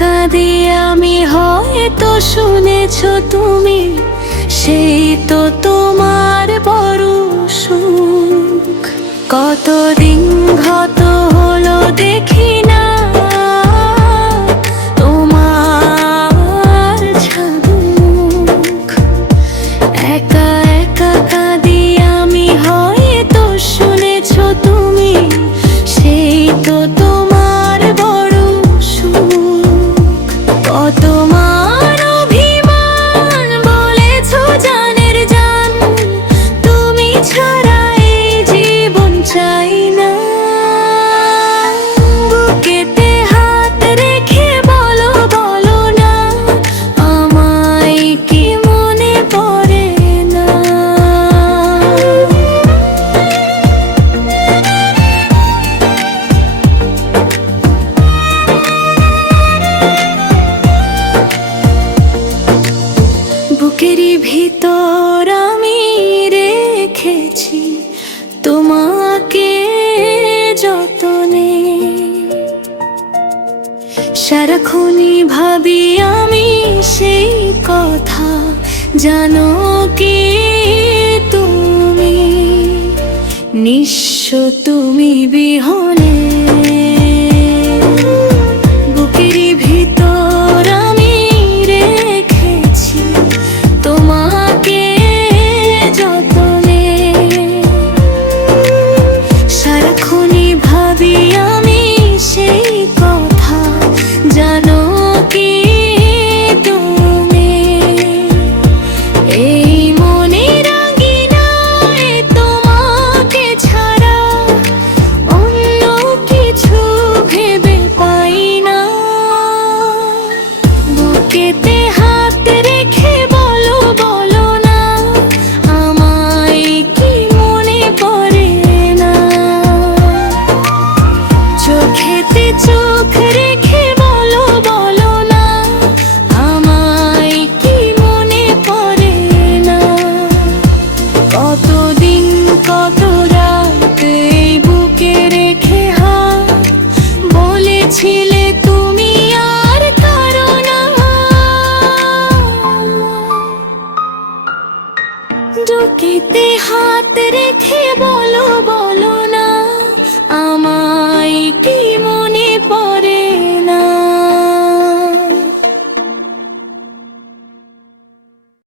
কাঁদি আমি, হয়তো শুনেছো তুমি, সেই তো তোমার বড় সুখ। কতদিন গত হলো দেখি না তোমার ঝলক। একা একা কাঁদি আমি, হয়তো শুনেছো তুমি, সেই তো তোমার বড় সুখ। কত মান অভিমান বলেছো জানের জান, তুমি ছাড়া এই জীবন চাই না। বুকেতে হাত রেখে বলো বলো না, আমায় কি মনে পড়ে না। বুকেরই ভিতর আমি রেখেছি তোমাকে যতনে। সারাক্ষণই ভাবি আমি সেই কথা, জানো কি তুমি নিঃস্ব তুমি বিহনে। বুকেরই ভিতর আমি রেখেছি তোমাকে যতনে। সারাক্ষণই ভাবি আমি সেই কথা, জানো কি তুমি এই মনের আঙিনায় তোমাকে ছাড়া অন্য কিছু ভেবে পাই না। বুকেতে হাত রেখে বলো বলো না, আমায় কি মনে পড়ে না। চোখেতে চোখ রেখে বলো বলো না, আমায় কি মনে পড়ে না। কতদিন কত রাত এই বুকে রেখে হাত বলেছিলে তুমি আর কারো না। বুকেতে হাত রেখে বলো বলো না, আমায় কি